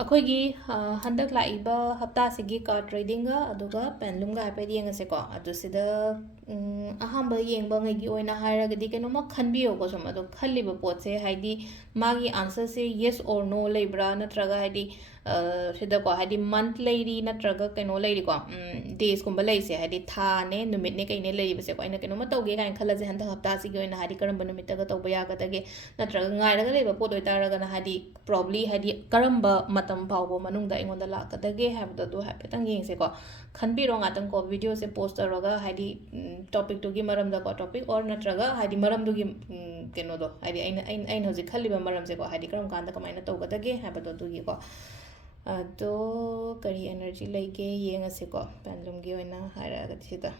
ꯑꯩꯈꯣꯏꯒꯤ ꯍꯟꯗꯛ ꯂꯥꯛꯏꯕ ꯍꯞꯇꯥꯁꯤꯒꯤ ꯀꯥꯔꯗ ꯇ꯭ꯔꯦꯗꯤꯡꯒ ꯑꯗꯨꯒ ꯄꯦꯟꯂꯨꯝꯒ ꯍꯥꯏꯐꯦꯠ ꯌꯦꯡꯉꯁꯦꯀꯣ ꯑꯗꯨ ꯁꯤꯗ ꯑꯍꯥꯟꯕ ꯌꯦꯡꯕꯉꯩꯒꯤ ꯑꯣꯏꯅ ꯍꯥꯏꯔꯒꯗꯤ ꯀꯩꯅꯣꯝꯃ ꯈꯟꯕꯤꯌꯣꯀꯣ ꯁꯨꯝ ꯑꯗꯣ ꯈꯜꯂꯤꯕ ꯄꯣꯠꯁꯦ ꯍꯥꯏꯗꯤ ꯃꯥꯒꯤ ꯑꯟꯁꯔꯁꯦ ꯌꯦꯁ ꯑꯣꯔ ꯅꯣ ꯂꯩꯕ꯭ꯔꯥ ꯅꯠꯇ꯭ꯔꯒ ꯍꯥꯏꯗꯤ ꯁꯤꯗꯀꯣ ꯍꯥꯏꯗꯤ ꯃꯟꯠ ꯂꯩꯔꯤ ꯅꯠꯇ꯭ꯔꯒ ꯀꯩꯅꯣ ꯂꯩꯔꯤꯀꯣ ꯗꯦꯁꯀꯨꯝꯕ ꯂꯩꯔꯤꯁꯦ ꯍꯥꯏꯗꯤ ꯊꯥꯅꯦ ꯅꯨꯃꯤꯠꯅꯦ ꯀꯩꯅꯦ ꯂꯩꯔꯤꯕꯁꯦꯀꯣ ꯑꯩꯅ ꯀꯩꯅꯣꯝꯃ ꯇꯧꯒꯦ ꯀꯥꯏꯅ ꯈꯜꯂꯁꯦ ꯍꯟꯗꯛ ꯍꯞꯇꯥꯁꯤꯒꯤ ꯑꯣꯏꯅ ꯍꯥꯏꯗꯤ ꯀꯔꯝꯕ ꯅꯨꯃꯤꯠꯇꯒ ꯇꯧꯕ ꯌꯥꯒꯗꯒꯦ ꯅꯠꯇ꯭ꯔꯒ ꯉꯥꯏꯔꯒ ꯂꯩꯕ ꯄꯣꯠ ꯑꯣꯏꯇꯥꯔꯒꯅ ꯍꯥꯏꯗꯤ ꯄ꯭ꯔꯣꯕ꯭ꯂꯤ ꯍꯥꯏꯗꯤ ꯀꯔꯝꯕ ꯃꯇꯝ ꯐꯥꯎꯕ ꯃꯅꯨꯡꯗ ꯑꯩꯉꯣꯟꯗ ꯂꯥꯛꯀꯗꯒꯦ ꯍꯥꯏꯕꯗꯣ ꯑꯗꯨ ꯍꯥꯏꯐꯦꯠꯇꯪ ꯌꯦꯡꯁꯦꯀꯣ ꯈꯟꯕꯤꯔꯣ ꯉꯥꯛꯇꯪꯀꯣ ꯚꯤꯗꯤꯑꯣꯁꯦ ꯄꯣꯁ ꯇꯧꯔꯒ ꯍꯥꯏꯗꯤ ꯇꯣꯄꯤꯛꯇꯨꯒꯤ ꯃꯔꯝꯗꯀꯣ ꯇꯣꯄꯤꯛ ꯑꯣꯔ ꯅꯠꯇ꯭ꯔꯒ ꯍꯥꯏꯗꯤ ꯃꯔꯝꯗꯨꯒꯤ ꯀꯩꯅꯣꯗꯣ ꯍꯥꯏꯗꯤ ꯑꯩꯅ ꯍꯧꯖꯤꯛ ꯈꯜꯂꯤꯕ ꯃꯔꯝꯁꯦꯀꯣ ꯍꯥꯏꯗꯤ ꯀꯔꯝ ꯀꯥꯟꯗ ꯀꯃꯥꯏꯅ ꯇꯧꯒꯗꯒꯦ ꯍꯥꯏꯕꯗꯣ ꯑꯗꯨꯒꯤꯀꯣ ꯑꯗꯣ ꯀꯔꯤ ꯑꯦꯅꯔꯖꯤ ꯂꯩꯒꯦ ꯌꯦꯡꯉꯁꯤꯀꯣ ꯄꯦꯟꯂꯨꯝꯒꯤ ꯑꯣꯏꯅ ꯍꯥꯏꯔꯛꯑꯒꯗꯤ ꯁꯤꯗ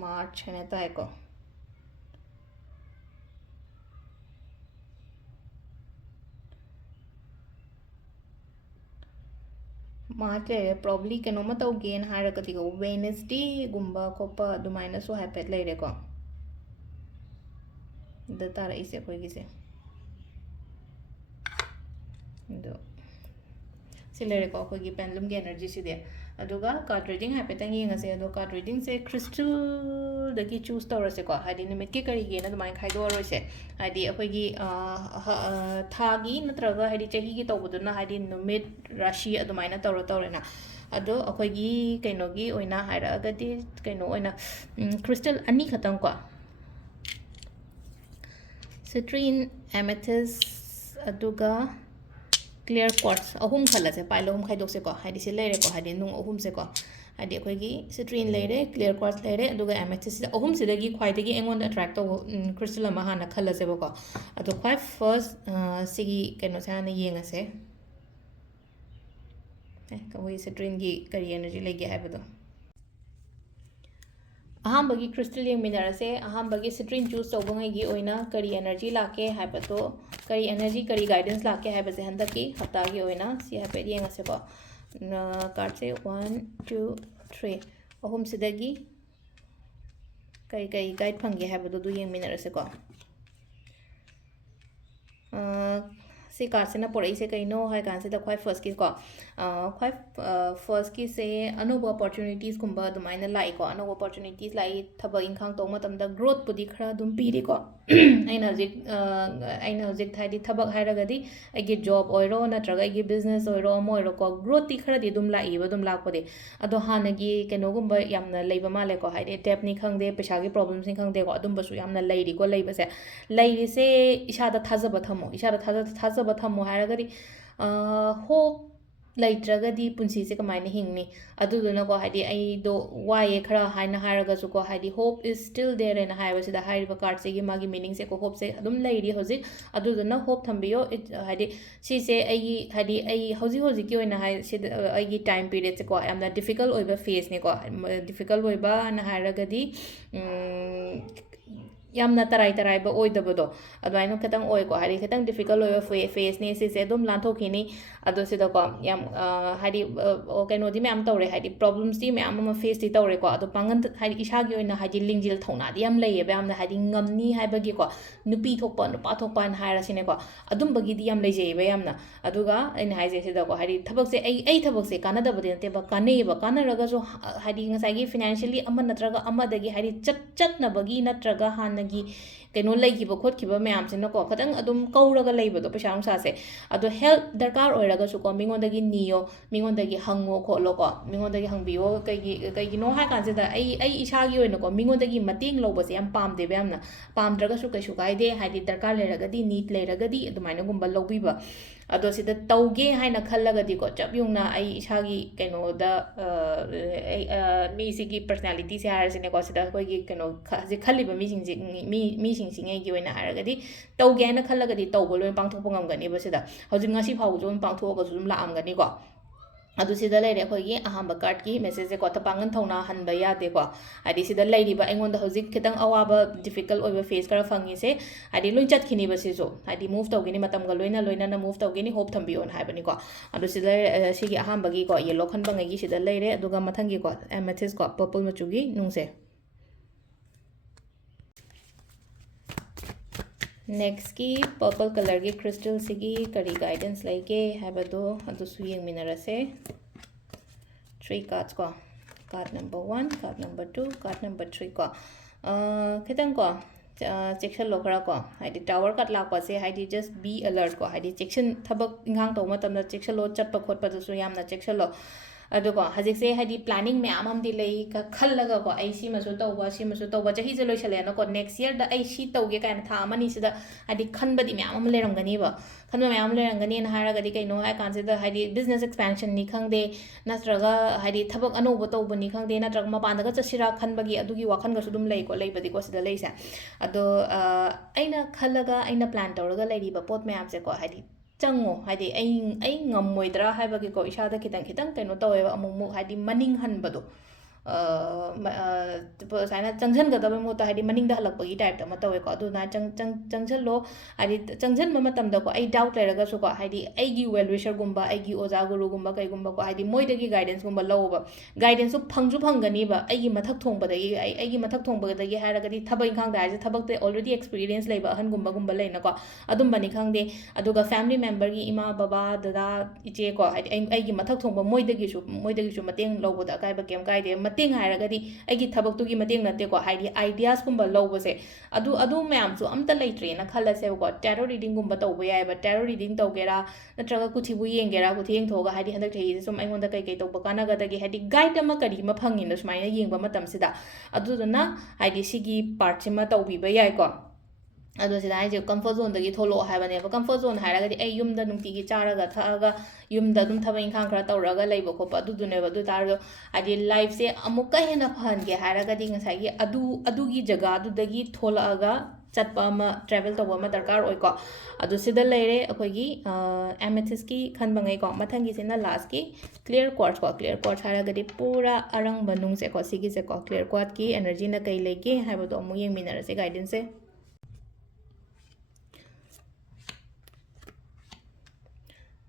ꯃꯥꯔꯆ ꯍꯥꯏꯅ ꯇꯥꯏꯀꯣ ꯃꯥꯔꯆ ꯂꯩꯔꯦ ꯄ꯭ꯔꯣꯕ꯭ꯂꯤ ꯀꯩꯅꯣꯝꯃ ꯇꯧꯒꯦꯅ ꯍꯥꯏꯔꯒꯗꯤꯀꯣ ꯋꯦꯅꯁꯗꯦꯒꯨꯝꯕ ꯈꯣꯠꯄ ꯑꯗꯨꯃꯥꯏꯅꯁꯨ ꯍꯥꯏꯐꯦꯠ ꯂꯩꯔꯦꯀꯣ ꯗ ꯇꯥꯔꯛꯏꯁꯦ ꯑꯩꯈꯣꯏꯒꯤꯁꯦ ꯑꯗꯣ ꯁꯤ ꯂꯩꯔꯦꯀꯣ ꯑꯩꯈꯣꯏꯒꯤ ꯄꯦꯟꯂꯨꯝꯒꯤ ꯑꯦꯅꯔꯖꯤꯁꯤꯗꯤ ꯑꯗꯨꯒ ꯀꯥꯔꯗ ꯔꯤꯗꯤꯡ ꯍꯥꯏꯐꯦꯠꯇꯪ ꯌꯦꯡꯉꯁꯦ ꯑꯗꯣ ꯀꯥꯔꯗ ꯔꯤꯗꯤꯡꯁꯦ ꯈ꯭ꯔꯤꯁꯇꯜꯗꯒꯤ ꯆꯨꯁ ꯇꯧꯔꯁꯦꯀꯣ ꯍꯥꯏꯗꯤ ꯅꯨꯃꯤꯠꯀꯤ ꯀꯔꯤꯒꯤꯅ ꯑꯗꯨꯃꯥꯏꯅ ꯈꯥꯏꯗꯣꯛꯑꯔꯣꯏꯁꯦ ꯍꯥꯏꯗꯤ ꯑꯩꯈꯣꯏꯒꯤ ꯊꯥꯒꯤ ꯅꯠꯇ꯭ꯔꯒ ꯍꯥꯏꯗꯤ ꯆꯍꯤꯒꯤ ꯇꯧꯕꯗꯨꯅ ꯍꯥꯏꯗꯤ ꯅꯨꯃꯤꯠ ꯔꯥಶꯤ ꯑꯗꯨꯃꯥꯏꯅ ꯇꯧꯔꯦꯅ ꯑꯗꯣ ꯑꯩꯈꯣꯏꯒꯤ ꯀꯩꯅꯣꯒꯤ ꯑꯣꯏꯅ ꯍꯥꯏꯔꯛꯑꯒꯗꯤ ꯀꯩꯅꯣ ꯑꯣꯏꯅ ꯈ꯭ꯔꯤꯁꯇꯜ ꯑꯅꯤ ꯈꯛꯇꯪꯀꯣ ꯁꯤꯇ꯭ꯔꯤꯟ ꯑꯦꯃꯦꯊꯤꯁ ꯑꯗꯨꯒ ꯀ꯭ꯂꯤꯌꯔ ꯀ꯭ꯋꯥꯔꯠꯁ ꯑꯍꯨꯝ ꯈꯜꯂꯁꯦ ꯄꯥꯏꯜ ꯑꯍꯨꯝ ꯈꯥꯏꯗꯣꯛꯁꯦꯀꯣ ꯍꯥꯏꯗꯤ ꯁꯤ ꯂꯩꯔꯦꯀꯣ ꯍꯥꯏꯗꯤ ꯅꯨꯡ ꯑꯍꯨꯝꯁꯦꯀꯣ ꯍꯥꯏꯗꯤ ꯑꯩꯈꯣꯏꯒꯤ ꯁꯤꯇ꯭ꯔꯤꯟ ꯂꯩꯔꯦ ꯀ꯭ꯂꯤꯌꯔ ꯀ꯭ꯋꯥꯔꯠꯁ ꯂꯩꯔꯦ ꯑꯗꯨꯒ ꯑꯦꯃꯦꯊꯤꯁꯁꯤꯗ ꯑꯍꯨꯝꯁꯤꯗꯒꯤ ꯈ꯭ꯋꯥꯏꯗꯒꯤ ꯑꯩꯉꯣꯟꯗ ꯑꯦꯇ꯭ꯔꯦꯛ ꯇꯧꯕ ꯈ꯭ꯔꯤꯁꯇꯜ ꯑꯃ ꯍꯥꯟꯅ ꯈꯜꯂꯁꯦꯕꯀꯣ ꯑꯗꯣ ꯈ꯭ꯋꯥꯏ ꯐꯥꯔꯁ ꯁꯤꯒꯤ ꯀꯩꯅꯣꯁꯦ ꯍꯥꯟꯅ ꯌꯦꯡꯉꯁꯦ ꯑꯩꯈꯣꯏ ꯁꯤꯇ꯭ꯔꯤꯟꯒꯤ ꯀꯔꯤ ꯑꯦꯅꯔꯖꯤ ꯂꯩꯒꯦ ꯍꯥꯏꯕꯗꯣ ꯑꯍꯥꯟꯕꯒꯤ ꯈ꯭ꯔꯤꯁꯇꯜ ꯌꯦꯡꯃꯤꯟꯅꯔꯁꯦ ꯑꯍꯥꯟꯕꯒꯤ ꯁꯤꯇ꯭ꯔꯤꯟ ꯆꯨꯁ ꯇꯧꯕꯉꯩꯒꯤ ꯑꯣꯏꯅ ꯀꯔꯤ ꯑꯦꯅꯔꯖꯤ ꯂꯥꯛꯀꯦ ꯍꯥꯏꯕꯗꯣ ꯀꯔꯤ ꯑꯦꯅꯔꯖꯤ ꯀꯔꯤ ꯒꯥꯏꯗꯦꯟꯁ ꯂꯥꯛꯀꯦ ꯍꯥꯏꯕꯁꯦ ꯍꯟꯗꯛꯀꯤ ꯍꯞꯇꯥꯒꯤ ꯑꯣꯏꯅ ꯁꯤ ꯍꯥꯏꯐꯦꯠ ꯌꯦꯡꯉꯁꯦꯀꯣ ꯀꯥꯔꯠꯁꯦ 1 2 3 ꯑꯍꯨꯝꯁꯤꯗꯒꯤ ꯀꯔꯤ ꯒꯥꯏड ꯐꯪꯒꯦ ꯍꯥꯏꯕꯗꯨ ꯑꯗꯨ ꯌꯦꯡꯃꯤꯟꯅꯔꯁꯦꯀꯣ ꯁꯤ ꯀꯥꯔꯠꯁꯤꯅ ꯄꯣꯔꯛꯏꯁꯦ ꯀꯩꯅꯣ ꯍꯥꯏ ꯀꯥꯟꯁꯤꯗ ꯈ꯭ꯋꯥꯏ ꯐꯥꯔꯁꯀꯤꯀꯣ ꯈ꯭ꯋꯥꯏ ꯐꯥꯔꯁꯀꯤꯁꯦ ꯑꯅꯧꯕ ꯑꯣꯄꯣꯔꯆꯨꯅꯤꯇꯤꯁꯀꯨꯝꯕ ꯑꯗꯨꯃꯥꯏꯅ ꯂꯥꯛꯏꯀꯣ ꯑꯅꯧꯕ ꯑꯣꯄꯣꯔꯆꯨꯅꯤꯇꯤꯁ ꯂꯥꯛꯏ ꯊꯕꯛ ꯏꯪꯈꯥꯡ ꯇꯧꯕ ꯃꯇꯝꯗ ꯒ꯭ꯔꯣꯠꯄꯨꯗꯤ ꯈꯔ ꯑꯗꯨꯝ ꯄꯤꯔꯤꯀꯣ ꯑꯩꯅ ꯍꯧꯖꯤꯛ ꯍꯥꯏꯗꯤ ꯊꯕꯛ ꯍꯥꯏꯔꯒꯗꯤ ꯑꯩꯒꯤ ꯖꯣb ꯑꯣꯏꯔꯣ ꯅꯠꯇ꯭ꯔꯒ ꯑꯩꯒꯤ ꯕꯤꯖꯤꯅꯦꯁ ꯑꯣꯏꯔꯣ ꯑꯃ ꯑꯣꯏꯔꯣꯀꯣ ꯒ꯭ꯔꯣꯠꯇꯤ ꯈꯔꯗꯤ ꯑꯗꯨꯝ ꯂꯥꯛꯏꯕ ꯑꯗꯨꯝ ꯂꯥꯛꯄꯗꯤ ꯑꯗꯣ ꯍꯥꯟꯅꯒꯤ ꯀꯩꯅꯣꯒꯨꯝꯕ ꯌꯥꯝꯅ ꯂꯩꯕ ꯃꯥꯜꯂꯦꯀꯣ ꯍꯥꯏꯗꯤ ꯗꯦꯞꯅꯤ ꯈꯪꯗꯦ ꯄꯩꯁꯥꯒꯤ ꯄ꯭ꯔꯣꯕ꯭ꯂꯦꯝꯁꯅꯤ ꯈꯪꯗꯦꯀꯣ ꯑꯗꯨꯝꯕꯁꯨ ꯌꯥꯝꯅ ꯂꯩꯔꯤꯀꯣ ꯂꯩꯕꯁꯦ ꯂꯩꯔꯤꯁꯦ ꯏꯁꯥꯗ ꯊꯥꯖꯕ ꯊꯝꯃꯣ ꯏꯁꯥꯗ ꯊꯥꯖꯕ ꯊꯝꯃꯣ ꯍꯥꯏꯔꯒꯗꯤ ꯍꯣꯞ ꯂꯩꯇ꯭ꯔꯒꯗꯤ ꯄꯨꯟꯁꯤꯁꯦ ꯀꯃꯥꯏꯅ ꯍꯤꯡꯅꯤ ꯑꯗꯨꯗꯨꯅꯀꯣ ꯍꯥꯏꯗꯤ ꯑꯩꯗꯣ ꯋꯥꯏꯑꯦ ꯈꯔ ꯍꯥꯏꯅ ꯍꯥꯏꯔꯒꯁꯨꯀꯣ ꯍꯥꯏꯗꯤ ꯍꯣꯞ ꯏꯁ ꯁ꯭ꯇꯤꯜ ꯗꯦꯔ ꯍꯥꯏꯅ ꯍꯥꯏꯕꯁꯤꯗ ꯍꯥꯏꯔꯤꯕ ꯀꯥꯔꯠꯁꯤꯒꯤ ꯃꯥꯒꯤ ꯃꯤꯅꯤꯡꯁꯦꯀꯣ ꯍꯣꯞꯁꯦ ꯑꯗꯨꯝ ꯂꯩꯔꯤ ꯍꯧꯖꯤꯛ ꯑꯗꯨꯗꯨꯅ ꯍꯣꯞ ꯊꯝꯕꯤꯌꯣ ꯍꯥꯏꯗꯤ ꯁꯤꯁꯦ ꯑꯩꯒꯤ ꯍꯥꯏꯗꯤ ꯑꯩ ꯍꯧꯖꯤꯛꯀꯤ ꯑꯣꯏꯅ ꯁꯤꯗ ꯑꯩꯒꯤ ꯇꯥꯏꯝ ꯄꯤꯔꯤꯌꯠꯁꯦꯀꯣ ꯌꯥꯝꯅ ꯗꯤꯐꯤꯀꯜ ꯑꯣꯏꯕ ꯐꯦꯁꯅꯦꯀꯣ ꯗꯤꯐꯤꯀꯜ ꯑꯣꯏꯕꯅ ꯍꯥꯏꯔꯒꯗꯤ ꯌꯥꯝꯅ ꯇꯔꯥꯏꯕ ꯑꯣꯏꯗꯕꯗꯣ ꯑꯗꯨꯃꯥꯏꯅ ꯈꯤꯇꯪ ꯑꯣꯏꯀꯣ ꯍꯥꯏꯗꯤ ꯈꯤꯇꯪ ꯗꯤꯐꯤꯀꯜ ꯑꯣꯏꯕ ꯐꯦꯁꯅꯦ ꯁꯤꯁꯦ ꯑꯗꯨꯝ ꯂꯥꯟꯊꯣꯛꯈꯤꯅꯤ ꯑꯗꯣ ꯁꯤꯗꯀꯣ ꯌꯥꯝ ꯍꯥꯏꯗꯤ ꯀꯩꯅꯣꯗꯤ ꯃꯌꯥꯝ ꯇꯧꯔꯦ ꯍꯥꯏꯗꯤ ꯄ꯭ꯔꯣꯕ꯭ꯂꯦꯝꯁꯇꯤ ꯃꯌꯥꯝ ꯑꯃ ꯐꯦꯁꯇꯤ ꯇꯧꯔꯦꯀꯣ ꯑꯗꯣ ꯄꯥꯡꯒꯟ ꯍꯥꯏꯗꯤ ꯏꯁꯥꯒꯤ ꯑꯣꯏꯅ ꯍꯥꯏꯗꯤ ꯂꯤꯡꯖꯦꯜ ꯊꯧꯅꯥꯗꯤ ꯌꯥꯝ ꯂꯩꯌꯦꯕ ꯌꯥꯝꯅ ꯍꯥꯏꯗꯤ ꯉꯝꯅꯤ ꯍꯥꯏꯕꯒꯤꯀꯣ ꯅꯨꯄꯤ ꯊꯣꯛꯄ ꯅꯨꯄꯥ ꯊꯣꯛꯄꯅ ꯍꯥꯏꯔꯁꯤꯅꯦꯀꯣ ꯑꯗꯨꯝꯕꯒꯤꯗꯤ ꯌꯥꯝ ꯂꯩꯖꯩꯑꯕ ꯌꯥꯝꯅ ꯑꯗꯨꯒ ꯑꯩꯅ ꯍꯥꯏꯁꯦ ꯁꯤꯗꯀꯣ ꯍꯥꯏꯗꯤ ꯊꯕꯛꯁꯦ ꯑꯩ ꯊꯕꯛꯁꯦ ꯀꯥꯟꯅꯗꯕꯗꯤ ꯅꯠꯇꯦꯕ ꯀꯥꯟꯅꯩꯌꯦꯕ ꯀꯥꯟꯅꯔꯒꯁꯨ ꯍꯥꯏꯗꯤ ꯉꯁꯥꯏꯒꯤ ꯐꯤꯅꯥꯟꯁꯤꯌꯦꯜꯂꯤ ꯑꯃ ꯅꯠꯇ꯭ꯔꯒ ꯑꯃꯗꯒꯤ ꯍꯥꯏꯗꯤ ꯆꯠꯅꯕꯒꯤ ꯅꯠꯇ꯭ꯔꯒ ꯍꯥꯟꯅꯒꯤ ꯀꯩꯅꯣ ꯂꯩꯈꯤꯕ ꯈꯣꯠꯈꯤꯕ ꯃꯌꯥꯝꯁꯤꯅꯀꯣ ꯈꯤꯇꯪ ꯑꯗꯨꯝ ꯀꯧꯔꯒ ꯂꯩꯕꯗꯣ ꯄꯩꯁꯥ ꯅꯨꯡꯁꯥꯁꯦ ꯑꯗꯣ ꯍꯦꯜꯞ ꯗꯔꯀꯥꯔ ꯑꯣꯏꯔꯒꯁꯨꯀꯣ ꯃꯤꯉꯣꯟꯗꯒꯤ ꯅꯤꯌꯣ ꯃꯤꯉꯣꯟꯗꯒꯤ ꯍꯪꯉꯣ ꯈꯣꯠꯂꯣꯀꯣ ꯃꯤꯉꯣꯟꯗꯒꯤ ꯍꯪꯕꯤꯌꯣ ꯀꯩꯒꯤꯅꯣ ꯍꯥꯏ ꯀꯥꯟꯁꯤꯗ ꯑꯩ ꯏꯁꯥꯒꯤ ꯑꯣꯏꯅꯀꯣ ꯃꯤꯉꯣꯟꯗꯒꯤ ꯃꯇꯦꯡ ꯂꯧꯕꯁꯦ ꯌꯥꯝ ꯄꯥꯝꯗꯦꯕ ꯌꯥꯝꯅ ꯄꯥꯝꯗ꯭ꯔꯒꯁꯨ ꯀꯩꯁꯨ ꯀꯥꯏꯗꯦ ꯍꯥꯏꯗꯤ ꯗꯔꯀꯥꯔ ꯂꯩꯔꯒꯗꯤ ꯅꯤꯠ ꯂꯩꯔꯒꯗꯤ ꯑꯗꯨꯃꯥꯏꯅꯒꯨꯝꯕ ꯂꯧꯕꯤꯕ ꯑꯗꯣ ꯁꯤꯗ ꯇꯧꯒꯦ ꯍꯥꯏꯅ ꯈꯜꯂꯒꯗꯤꯀꯣ ꯆꯞ ꯌꯨꯡꯅ ꯑꯩ ꯏꯁꯥꯒꯤ ꯀꯩꯅꯣꯗ ꯃꯤꯁꯤꯒꯤ ꯄꯔꯁꯅꯦꯂꯤꯇꯤꯁꯦ ꯍꯥꯏꯔꯁꯤꯅꯦꯀꯣ ꯁꯤꯗ ꯑꯩꯈꯣꯏꯒꯤ ꯀꯩꯅꯣ ꯍꯧꯖꯤꯛ ꯈꯜꯂꯤꯕ ꯃꯤꯁꯤꯡꯁꯤꯉꯩꯒꯤ ꯑꯣꯏꯅ ꯍꯥꯏꯔꯒꯗꯤ ꯇꯧꯒꯦ ꯍꯥꯏꯅ ꯈꯜꯂꯒꯗꯤ ꯇꯧꯕ ꯂꯣꯏꯅ ꯄꯥꯡꯊꯣꯛꯄ ꯉꯝꯒꯅꯦꯕ ꯁꯤꯗ ꯍꯧꯖꯤꯛ ꯉꯁꯤ ꯐꯥꯎꯕꯁꯨ ꯑꯗꯨꯝ ꯄꯥꯡꯊꯣꯛꯑꯒꯁꯨ ꯑꯗꯨꯝ ꯂꯥꯛꯑꯝꯒꯅꯤꯀꯣ ꯑꯗꯨꯁꯤꯗ ꯂꯩꯔꯦ ꯑꯩꯈꯣꯏꯒꯤ ꯑꯍꯥꯟꯕ ꯀꯥꯔꯠꯀꯤ ꯃꯦꯁꯦꯖꯁꯦꯀꯣ ꯊꯄꯥꯡꯒꯟ ꯊꯧꯅꯥ ꯍꯟꯕ ꯌꯥꯗꯦꯀꯣ ꯍꯥꯏꯗꯤ ꯁꯤꯗ ꯂꯩꯔꯤꯕ ꯑꯩꯉꯣꯟꯗ ꯍꯧꯖꯤꯛ ꯈꯤꯇꯪ ꯑꯋꯥꯕ ꯗꯤꯐꯤꯀꯜ ꯑꯣꯏꯕ ꯐꯦꯁ ꯈꯔ ꯐꯪꯉꯤꯁꯦ ꯍꯥꯏꯗꯤ ꯂꯣꯏ ꯆꯠꯈꯤꯅꯤꯕ ꯁꯤꯁꯨ ꯍꯥꯏꯗꯤ ꯃꯨꯚ ꯇꯧꯈꯤꯅꯤ ꯃꯇꯝꯒ ꯂꯣꯏꯅꯅ ꯃꯨꯚ ꯇꯧꯈꯤꯅꯤ ꯍꯣꯞ ꯊꯝꯕꯤꯌꯣꯅ ꯍꯥꯏꯕꯅꯤꯀꯣ ꯑꯗꯨ ꯁꯤꯗ ꯁꯤꯒꯤ ꯑꯍꯥꯟꯕꯒꯤꯀꯣ ꯌꯦꯜꯂꯣ ꯈꯟꯕꯉꯩꯒꯤ ꯁꯤꯗ ꯂꯩꯔꯦ ꯑꯗꯨꯒ ꯃꯊꯪꯒꯤꯀꯣ ꯑꯦꯃꯦꯊꯤꯁꯀꯣ ꯄꯔꯄꯜ ꯃꯆꯨꯒꯤ ꯅꯨꯡꯁꯦ ꯅꯦꯛꯁꯀꯤ ꯄꯔꯄꯜ ꯀꯂꯔꯒꯤ ꯀ꯭ꯔꯤꯁꯇꯜꯁꯤꯒꯤ ꯀꯔꯤ ꯒꯥꯏꯗꯦꯟꯁ ꯂꯩꯒꯦ ꯍꯥꯏꯕꯗꯣ ꯑꯗꯨꯁꯨ ꯌꯦꯡꯃꯤꯟꯅꯔꯁꯦ 3 cards ko card number 1 card number 2 card number 3 ko khitang ko section lo khara ko haidi tower card la ko se haidi just be alert ko haidi section thabak inghang to matam na section lo chat pa khot pa su yamna section lo ꯑꯗꯨꯀꯣ ꯍꯧꯖꯤꯛꯁꯦ ꯍꯥꯏꯗꯤ planning ꯃꯌꯥꯝ ꯑꯃꯗꯤ ꯂꯩ ꯈꯜꯂꯒꯀꯣ ꯑꯩ ꯁꯤꯃꯁꯨ ꯇꯧꯕ ꯆꯍꯤꯁꯦ ꯂꯣꯏꯁꯜꯂꯛꯑꯦꯅꯀꯣ next ꯌꯔꯗ ꯑꯩ ꯁꯤ ꯇꯧꯒꯦ ꯀꯥꯏꯅ ꯊꯥ ꯑꯃꯅꯤꯁꯤꯗ ꯍꯥꯏꯗꯤ ꯈꯟꯕꯗꯤ ꯃꯌꯥꯝ ꯑꯃ ꯂꯩꯔꯝꯒꯅꯤꯕ ꯈꯟꯕ ꯃꯌꯥꯝ ꯂꯩꯔꯝꯒꯅꯤꯅ ꯍꯥꯏꯔꯒꯗꯤ ꯀꯩꯅꯣ ꯍꯥꯏ ꯀꯥꯟꯁꯤꯗ ꯍꯥꯏꯗꯤ ꯕꯤꯖꯤꯅꯦꯁ ꯑꯦꯛꯁꯄꯦꯟꯁꯟꯅꯤ ꯈꯪꯗꯦ ꯅꯠꯇ꯭ꯔꯒ ꯍꯥꯏꯗꯤ ꯊꯕꯛ ꯑꯅꯧꯕ ꯇꯧꯕꯅꯤ ꯈꯪꯗꯦ ꯅꯠꯇ꯭ꯔꯒ ꯃꯄꯥꯟꯗꯒ ꯆꯠꯁꯤꯔꯥ ꯈꯟꯕꯒꯤ ꯑꯗꯨꯒꯤ ꯋꯥꯈꯟꯒꯁꯨ ꯑꯗꯨꯝ ꯂꯩꯀꯣ ꯂꯩꯕꯗꯤꯀꯣ ꯁꯤꯗ ꯂꯩꯁꯦ ꯑꯗꯣ ꯑꯩꯅ ꯈꯜꯂꯒ ꯑꯩꯅ ꯄ꯭ꯂꯥꯟ ꯇꯧꯔꯒ ꯂꯩꯔꯤꯕ ꯄꯣꯠ ꯃꯌꯥꯝꯁꯦꯀꯣ ꯍꯥꯏꯗꯤ ꯆꯪꯉꯣ ꯍꯥꯏꯗꯤ ꯑꯩ ꯉꯝꯃꯣꯏꯗ꯭ꯔꯥ ꯍꯥꯏꯕꯒꯤꯀꯣ ꯏꯁꯥꯗ ꯈꯤꯇꯪ ꯀꯩꯅꯣ ꯇꯧꯋꯦꯕ ꯑꯃꯨꯛ ꯍꯥꯏꯗꯤ ꯃꯅꯤꯡ ꯍꯟꯕꯗꯣ ꯁꯨꯃꯥꯏꯅ ꯆꯪꯁꯤꯟꯒꯗꯕ ꯃꯍꯨꯠꯇ ꯍꯥꯏꯗꯤ ꯃꯅꯤꯡꯗ ꯍꯜꯂꯛꯄꯒꯤ ꯇꯥꯏꯞꯇ ꯑꯃ ꯇꯧꯋꯦꯀꯣ ꯑꯗꯨꯅ ꯆꯪꯁꯤꯜꯂꯣ ꯍꯥꯏꯗꯤ ꯆꯪꯁꯤꯟꯕ ꯃꯇꯝꯗꯀꯣ ꯑꯩ ꯗꯥꯎꯠ ꯂꯩꯔꯒꯁꯨꯀꯣ ꯍꯥꯏꯗꯤ ꯑꯩꯒꯤ ꯋꯦꯜ ꯋꯤꯁꯔꯒꯨꯝꯕ ꯑꯩꯒꯤ ꯑꯣꯖꯥ ꯒꯨꯔꯨꯒꯨꯝꯕ ꯀꯩꯒꯨꯝꯕꯀꯣ ꯍꯥꯏꯗꯤ ꯃꯣꯏꯗꯒꯤ ꯒꯥꯏꯗꯦꯟꯁꯀꯨꯝꯕ ꯂꯧꯕ ꯒꯥꯏꯗꯦꯟꯁꯁꯨ ꯐꯪꯒꯅꯤꯕ ꯑꯩꯒꯤ ꯃꯊꯛ ꯊꯣꯡꯕꯗꯒꯤ ꯑꯩꯒꯤ ꯃꯊꯛ ꯊꯣꯡꯕꯗꯒꯤ ꯍꯥꯏꯔꯒꯗꯤ ꯊꯕꯛ ꯏꯪꯈꯥꯡꯗ ꯍꯥꯏꯔꯤꯁꯦ ꯊꯕꯛꯇ ꯑꯣꯜꯔꯦꯗꯤ ꯑꯦꯛꯁꯄꯤꯔꯤꯌꯦꯟꯁ ꯂꯩꯕ ꯑꯍꯟꯒꯨꯝꯕ ꯂꯩꯅꯀꯣ ꯑꯗꯨꯝꯕꯅꯤ ꯈꯪꯗꯦ ꯑꯗꯨꯒ ꯐꯦꯃꯤꯂꯤ ꯃꯦꯝꯕꯔꯒꯤ ꯏꯃꯥ ꯕꯕꯥ ꯗꯗꯥ ꯏꯆꯦ ꯀꯣ ꯍꯥꯏꯗꯤ ꯑꯩꯒꯤ ꯃꯊꯛ ꯊꯣꯡꯕ ꯃꯣꯏꯗꯒꯤꯁꯨ ꯃꯇꯦꯡ ꯂꯧꯕꯗ ꯑꯀꯥꯏꯕ ꯀꯩꯝ ꯀꯥꯏꯗꯦ ꯃꯇꯦꯡ ꯍꯥꯏꯔꯒꯗꯤ ꯑꯩꯒꯤ ꯊꯕꯛꯇꯨꯒꯤ ꯃꯇꯦꯡ ꯅꯠꯇꯦꯀꯣ ꯍꯥꯏꯗꯤ ꯑꯥꯏꯗꯤꯌꯥꯁꯀꯨꯝꯕ ꯂꯧꯕꯁꯦ ꯑꯗꯨ ꯃꯌꯥꯝꯁꯨ ꯑꯝꯇ ꯂꯩꯇ꯭ꯔꯦꯅ ꯈꯜꯂꯁꯦꯕꯀꯣ ꯇꯦꯔꯣ ꯔꯤꯗꯤꯡꯒꯨꯝꯕ ꯇꯧꯕ ꯌꯥꯏꯑꯕ ꯇꯦꯔꯣ ꯔꯤꯗꯤꯡ ꯇꯧꯒꯦꯔꯥ ꯅꯠꯇ꯭ꯔꯒ ꯀꯨꯊꯤꯕꯨ ꯌꯦꯡꯒꯦꯔꯥ ꯀꯨꯊꯤ ꯌꯦꯡꯊꯣꯛꯑꯒ ꯍꯥꯏꯗꯤ ꯍꯟꯗꯛ ꯆꯍꯤꯁꯦ ꯁꯨꯝ ꯑꯩꯉꯣꯟꯗ ꯀꯩ ꯇꯧꯕ ꯀꯥꯟꯅꯒꯗꯒꯦ ꯍꯥꯏꯗꯤ ꯒꯥꯏꯗ ꯑꯃ ꯀꯔꯤ ꯑꯃ ꯐꯪꯉꯤꯅ ꯁꯨꯃꯥꯏꯅ ꯌꯦꯡꯕ ꯃꯇꯝꯁꯤꯗ ꯑꯗꯨꯗꯨꯅ ꯍꯥꯏꯗꯤ ꯁꯤꯒꯤ ꯄꯥꯔꯠꯁꯤꯃ ꯇꯧꯕꯤꯕ ꯌꯥꯏꯀꯣ ꯑꯗꯣ ꯁꯤꯗ ꯍꯥꯏꯁꯦ ꯀꯝꯐꯣꯔꯠ ꯖꯣꯟꯗꯒꯤ ꯊꯣꯛꯂꯛꯑꯣ ꯍꯥꯏꯕꯅꯦꯕ ꯀꯝꯐꯣꯔꯠ ꯖꯣꯟ ꯍꯥꯏꯔꯒꯗꯤ ꯑꯩ ꯌꯨꯝꯗ ꯅꯨꯡꯇꯤꯒꯤ ꯆꯥꯔꯒ ꯊꯛꯑꯒ ꯌꯨꯝꯗ ꯑꯗꯨꯝ ꯊꯕꯛ ꯏꯪꯈꯥꯡ ꯈꯔ ꯇꯧꯔꯒ ꯂꯩꯕ ꯈꯣꯠꯄ ꯑꯗꯨꯗꯨꯅꯦꯕ ꯑꯗꯨ ꯇꯥꯔꯁꯨ ꯍꯥꯏꯗꯤ ꯂꯥꯏꯐꯁꯦ ꯑꯃꯨꯛꯀ ꯍꯦꯟꯅ ꯐꯍꯟꯒꯦ ꯍꯥꯏꯔꯒꯗꯤ ꯉꯁꯥꯏꯒꯤ ꯑꯗꯨꯒꯤ ꯖꯒꯥꯗꯨꯗꯒꯤ ꯊꯣꯛꯂꯛꯑꯒ ꯆꯠꯄ ꯑꯃ ꯇ꯭ꯔꯦꯕꯦꯜ ꯇꯧꯕ ꯑꯃ ꯗꯔꯀꯥꯔ ꯑꯣꯏꯀꯣ ꯑꯗꯨ ꯁꯤꯗ ꯂꯩꯔꯦ ꯑꯩꯈꯣꯏꯒꯤ ꯑꯦꯃꯦꯊꯤꯁꯀꯤ ꯈꯟꯕꯉꯩꯀꯣ ꯃꯊꯪꯒꯤꯁꯤꯅ ꯂꯥꯁꯀꯤ ꯀ꯭ꯂꯤꯌꯔ ꯀ꯭ꯋꯥꯔꯠꯁꯀꯣ ꯀ꯭ꯂꯤꯌꯔ ꯀ꯭ꯋꯥꯔꯠꯁ ꯍꯥꯏꯔꯒꯗꯤ ꯄꯨꯔꯥ ꯑꯔꯪꯕ ꯅꯨꯡꯁꯦꯀꯣ ꯁꯤꯒꯤꯁꯦꯀꯣ ꯀ꯭ꯂꯤꯌꯔ ꯀ꯭ꯋꯥꯔꯠꯀꯤ ꯑꯦꯅꯔꯖꯤꯅ ꯀꯩ ꯂꯩꯒꯦ ꯍꯥꯏꯕꯗꯣ ꯑꯃꯨꯛ ꯌꯦꯡꯃꯤꯟꯅꯔꯁꯦ ꯒꯥꯏꯗꯦꯟꯁꯁꯦ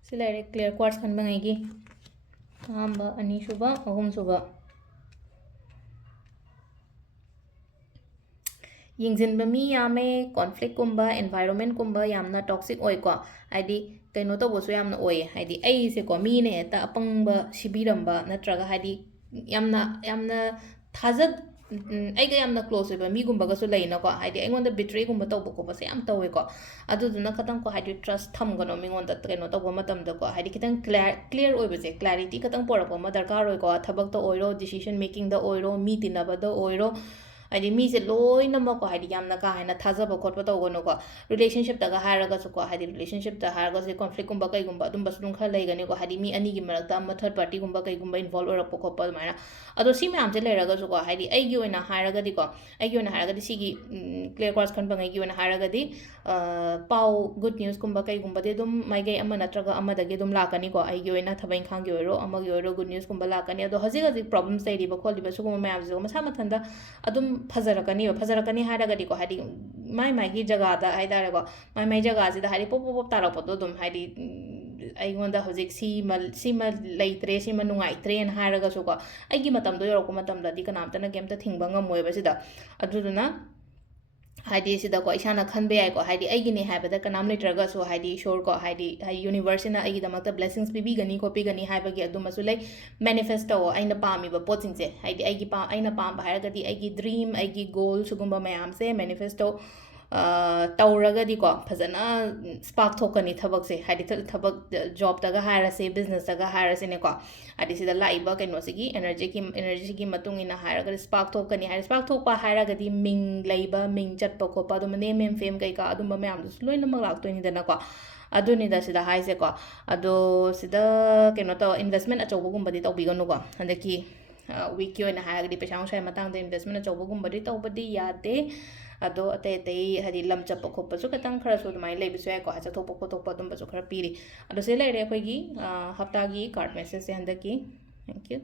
ꯁꯤ ꯂꯩꯔꯦ ꯀ꯭ꯂꯤꯌꯔ ꯀ꯭ꯋꯥꯔꯠꯁ ꯈꯟꯕꯉꯩꯒꯤ ꯑꯍꯥꯟꯕ ꯑꯅꯤꯁꯨꯕ ꯑꯍꯨꯝꯁꯨꯕ ꯌꯦꯡꯁꯤꯟꯕ ꯃꯤ ꯌꯥꯝꯃꯦ ꯀꯣꯟꯐ꯭ꯂꯤꯛꯀꯨꯝꯕ ꯑꯦꯟꯚꯥꯏꯔꯣꯟꯃꯦꯟꯠꯀꯨꯝꯕ ꯌꯥꯝꯅ ꯇꯣꯛꯁꯤꯛ ꯑꯣꯏꯀꯣ ꯍꯥꯏꯗꯤ ꯀꯩꯅꯣ ꯇꯧꯕꯁꯨ ꯌꯥꯝꯅ ꯑꯣꯏꯌꯦ ꯍꯥꯏꯗꯤ ꯑꯩꯁꯦꯀꯣ ꯃꯤꯅ ꯍꯦꯛꯇ ꯑꯄꯪꯕ ꯁꯤꯕꯤꯔꯝꯕ ꯅꯠꯇ꯭ꯔꯒ ꯍꯥꯏꯗꯤ ꯌꯥꯝꯅ ꯑꯩꯒ ꯌꯥꯝꯅ ꯀ꯭ꯂꯣꯁ ꯑꯣꯏꯕ ꯃꯤꯒꯨꯝꯕꯒꯁꯨ ꯂꯩꯅꯀꯣ ꯍꯥꯏꯗꯤ ꯑꯩꯉꯣꯟꯗ ꯕꯤꯇ꯭ꯔꯦꯒꯨꯝꯕ ꯇꯧꯕ ꯈꯣꯠꯄꯁꯦ ꯌꯥꯝ ꯇꯧꯋꯦꯀꯣ ꯑꯗꯨꯗꯨꯅ ꯈꯇꯪꯀꯣ ꯍꯥꯏꯗꯤ ꯇ꯭ꯔꯁ ꯊꯝꯒꯅꯣ ꯃꯤꯉꯣꯟꯗ ꯀꯩꯅꯣ ꯇꯧꯕ ꯃꯇꯝꯗꯀꯣ ꯍꯥꯏꯗꯤ ꯈꯤꯇꯪ ꯀ꯭ꯂꯤꯌꯔ ꯑꯣꯏꯕꯁꯦ ꯀ꯭ꯂꯥꯔꯤꯇꯤ ꯈꯇꯪ ꯄꯣꯔꯛꯄ ꯑꯃ ꯗꯔꯀꯥꯔ ꯑꯣꯏꯀꯣ ꯊꯕꯛꯇ ꯑꯣꯏꯔꯣ ꯗꯤꯁꯤಷꯟ ꯃꯦꯀꯤꯡꯗ ꯑꯣꯏꯔో ꯃꯤ ꯇꯤꯟꯅꯕꯗ ꯑꯣꯏꯔో ꯍꯥꯏꯗꯤ ꯃꯤꯁꯦ ꯂꯣꯏꯅꯃꯛꯀꯣ ꯍꯥꯏꯗꯤ ꯌꯥꯝꯅ ꯀꯥ ꯍꯦꯟꯅ ꯊꯥꯖꯕ ꯈꯣꯠꯄ ꯇꯧꯒꯅꯨꯀꯣ ꯔꯤꯂꯦꯁꯟꯁꯤꯞꯇꯒ ꯍꯥꯏꯔꯒꯁꯨꯀꯣ ꯍꯥꯏꯗꯤ ꯔꯤꯂꯦꯁꯟꯁꯤꯞꯇ ꯍꯥꯏꯔꯒꯁꯨ ꯀꯣꯟꯐ꯭ꯂꯤꯛꯀꯨꯝꯕ ꯀꯩꯒꯨꯝꯕ ꯑꯗꯨꯝꯕꯁꯨ ꯑꯗꯨꯝ ꯈꯔ ꯂꯩꯒꯅꯤꯀꯣ ꯍꯥꯏꯗꯤ ꯃꯤ ꯑꯅꯤꯒꯤ ꯃꯔꯛꯇ ꯑꯃ ꯊꯔꯠ ꯄꯥꯔꯇꯤꯒꯨꯝꯕ ꯀꯩꯒꯨꯝꯕ ꯏꯟꯚꯣꯜቭ ꯑꯣꯏꯔꯛꯄ ꯈꯣꯠꯄ ꯑꯗꯨꯃꯥꯏꯅ ꯑꯗꯣ ꯁꯤ ꯃꯌꯥꯝꯁꯦ ꯂꯩꯔꯒꯁꯨꯀꯣ ꯍꯥꯏꯗꯤ ꯑꯩꯒꯤ ꯑꯣꯏꯅ ꯍꯥꯏꯔꯒꯗꯤ ꯁꯤꯒꯤ ꯀ꯭ꯂꯤꯌꯔ ꯀ꯭ꯋꯥꯔꯠꯁ ꯈꯟꯕꯉꯩꯒꯤ ꯑꯣꯏꯅ ꯍꯥꯏꯔꯒꯗꯤ ꯄꯥꯎ ꯒꯨꯗ ꯅ꯭ꯌꯨꯁꯀꯨꯝꯕ ꯀꯩꯒꯨꯝꯕꯗꯤ ꯑꯗꯨꯝ ꯃꯥꯏꯀꯩ ꯑꯃ ꯅꯠꯇ꯭ꯔꯒ ꯑꯃꯗꯒꯤ ꯑꯗꯨꯝ ꯂꯥꯛꯀꯅꯤꯀꯣ ꯑꯩꯒꯤ ꯑꯣꯏꯅ ꯊꯕꯛ ꯏꯪꯈꯥꯡꯒꯤ ꯑꯣꯏꯔꯣ ꯑꯃꯒꯤ ꯑꯣꯏꯔꯣ ꯒꯨꯗ ꯅ꯭ꯌꯨꯁꯀꯨꯝꯕ ꯂꯥꯛꯀꯅꯤ ꯑꯗꯣ ꯍꯧꯖꯤꯛ ꯄ꯭ꯔꯣꯕ꯭ꯂꯦꯝꯁ ꯂꯩꯔꯤꯕ ꯈꯣꯠꯂꯤꯕ ꯁꯤꯒꯨꯝꯕ ꯃꯌꯥꯝꯁꯤꯁꯨ ꯃꯁꯥ ꯃꯊꯟꯇ ꯑꯗꯨꯝ ꯐꯖꯔꯛꯀꯅꯤ ꯍꯥꯏꯔꯒꯗꯤꯀꯣ ꯍꯥꯏꯗꯤ ꯃꯥꯏꯒꯤ ꯖꯒꯥꯗ ꯍꯥꯏꯇꯥꯔꯦꯀꯣ ꯃꯥꯏ ꯖꯒꯥꯁꯤꯗ ꯍꯥꯏꯗꯤ ꯄꯣꯞ ꯇꯥꯔꯛꯄꯗꯣ ꯑꯗꯨꯝ ꯍꯥꯏꯗꯤ ꯑꯩꯉꯣꯟꯗ ꯍꯧꯖꯤꯛ ꯁꯤꯃ ꯂꯩꯇ꯭ꯔꯦ ꯁꯤꯃ ꯅꯨꯡꯉꯥꯏꯇ꯭ꯔꯦꯅ ꯍꯥꯏꯔꯒꯁꯨꯀꯣ ꯑꯩꯒꯤ ꯃꯇꯝꯗꯣ ꯌꯧꯔꯛꯄ ꯃꯇꯝꯗꯗꯤ ꯀꯅꯥꯝꯇꯅ ꯀꯩꯝꯇ ꯊꯤꯡꯕ ꯉꯝꯃꯣꯏꯕ ꯁꯤꯗ ꯑꯗꯨꯗꯨꯅ ꯍꯥꯏꯗꯤ ꯁꯤꯗꯀꯣ ꯏꯁꯥꯅ ꯈꯟꯕ ꯌꯥꯏꯀꯣ ꯍꯥꯏꯗꯤ ꯑꯩꯒꯤꯅꯦ ꯍꯥꯏꯕꯗ ꯀꯅꯥꯝ ꯂꯩꯇ꯭ꯔꯒꯁꯨ ꯍꯥꯏꯗꯤ ꯏꯁꯣꯔꯀꯣ ꯍꯥꯏꯗꯤ ꯌꯨꯅꯤꯚꯔꯁꯁꯤꯅ ꯑꯩꯒꯤꯗꯃꯛꯇ ꯕ꯭ꯂꯦꯁꯤꯡꯁ ꯄꯤꯕꯤꯒꯅꯤ ꯈꯣꯠꯄꯤꯒꯅꯤ ꯍꯥꯏꯕꯒꯤ ꯑꯗꯨꯃꯁꯨ ꯂꯩ ꯃꯦꯅꯤꯐꯦꯁ ꯇꯧꯑꯣ ꯑꯩꯅ ꯄꯥꯝꯃꯤꯕ ꯄꯣꯠꯁꯤꯡꯁꯦ ꯍꯥꯏꯗꯤ ꯑꯩꯅ ꯄꯥꯝꯕ ꯍꯥꯏꯔꯒꯗꯤ ꯑꯩꯒꯤ ꯗ꯭ꯔꯤꯝ ꯑꯩꯒꯤ ꯒꯣꯜ ꯁꯤꯒꯨꯝꯕ ꯃꯌꯥꯝꯁꯦ ꯃꯦꯅꯤꯐꯦꯁ ꯇꯧꯔꯒꯗꯤꯀꯣ ꯐꯖꯅ ꯁ꯭ꯄꯥꯔꯛ ꯊꯣꯛꯀꯅꯤ ꯊꯕꯛꯁꯦ ꯍꯥꯏꯗꯤ ꯊꯕꯛ ꯖꯣꯕꯇꯒ ꯍꯥꯏꯔꯁꯦ ꯕꯤꯖꯤꯅꯦꯁꯇꯒ ꯍꯥꯏꯔꯁꯤꯅꯦꯀꯣ ꯍꯥꯏꯗꯤ ꯁꯤꯗ ꯂꯥꯛꯏꯕ ꯀꯩꯅꯣꯁꯤꯒꯤ ꯑꯦꯅꯔꯖꯤꯒꯤ ꯃꯇꯨꯡ ꯏꯟꯅ ꯍꯥꯏꯔꯒꯗꯤ ꯁ꯭ꯄꯥꯔꯛ ꯊꯣꯛꯀꯅꯤ ꯍꯥꯏꯗꯤ ꯁ꯭ꯄꯥꯔꯛ ꯊꯣꯛꯄ ꯍꯥꯏꯔꯒꯗꯤ ꯃꯤꯡ ꯂꯩꯕ ꯃꯤꯡ ꯆꯠꯄ ꯈꯣꯠꯄ ꯑꯗꯨꯝꯕ ꯅꯦꯝ ꯑꯦꯝ ꯐꯦꯝ ꯀꯩꯀꯥ ꯑꯗꯨꯝꯕ ꯃꯌꯥꯝꯗꯨꯁꯨ ꯂꯣꯏꯅꯃꯛ ꯂꯥꯛꯇꯣꯏꯅꯤꯗꯅꯀꯣ ꯑꯗꯨꯅꯤꯗ ꯁꯤꯗ ꯍꯥꯏꯁꯦꯀꯣ ꯑꯗꯣ ꯁꯤꯗ ꯀꯩꯅꯣ ꯏꯟꯚꯦꯁꯃꯦꯟ ꯑꯆꯧꯕꯒꯨꯝꯕꯗꯤ ꯇꯧꯕꯤꯒꯅꯨꯀꯣ ꯍꯟꯗꯛꯀꯤ ꯋꯤꯛꯀꯤ ꯑꯣꯏꯅ ꯍꯥꯏꯔꯒꯗꯤ ꯄꯩꯁꯥ ꯅꯨꯡꯁꯥꯒꯤ ꯃꯇꯥꯡꯗ ꯏꯟꯚꯦꯁꯃꯦꯟ ꯑꯆꯧꯕꯒꯨꯝꯕꯗꯤ ꯇꯧꯕꯗꯤ ꯌꯥꯗꯦ ꯑꯗꯣ ꯑꯇꯩ ꯑꯇꯩ ꯍꯥꯏꯗꯤ ꯂꯝ ꯆꯠꯄ ꯈꯣꯠꯄꯁꯨ ꯈꯤꯇꯪ ꯈꯔꯁꯨ ꯑꯗꯨꯃꯥꯏꯅ ꯂꯩꯕꯁꯨ ꯌꯥꯏꯀꯣ ꯆꯠꯊꯣꯛꯄ ꯈꯣꯠꯇꯣꯛꯄ ꯑꯗꯨꯝꯕꯁꯨ ꯈꯔ ꯄꯤꯔꯤ ꯑꯗꯣ ꯁꯤ ꯂꯩꯔꯦ ꯑꯩꯈꯣꯏꯒꯤ ꯍꯞꯇꯥꯒꯤ ꯀꯥꯔꯠ ꯃꯦꯁꯦꯖꯁꯦ ꯍꯟꯗꯛꯀꯤ ꯊꯦꯡꯛ ꯌꯨ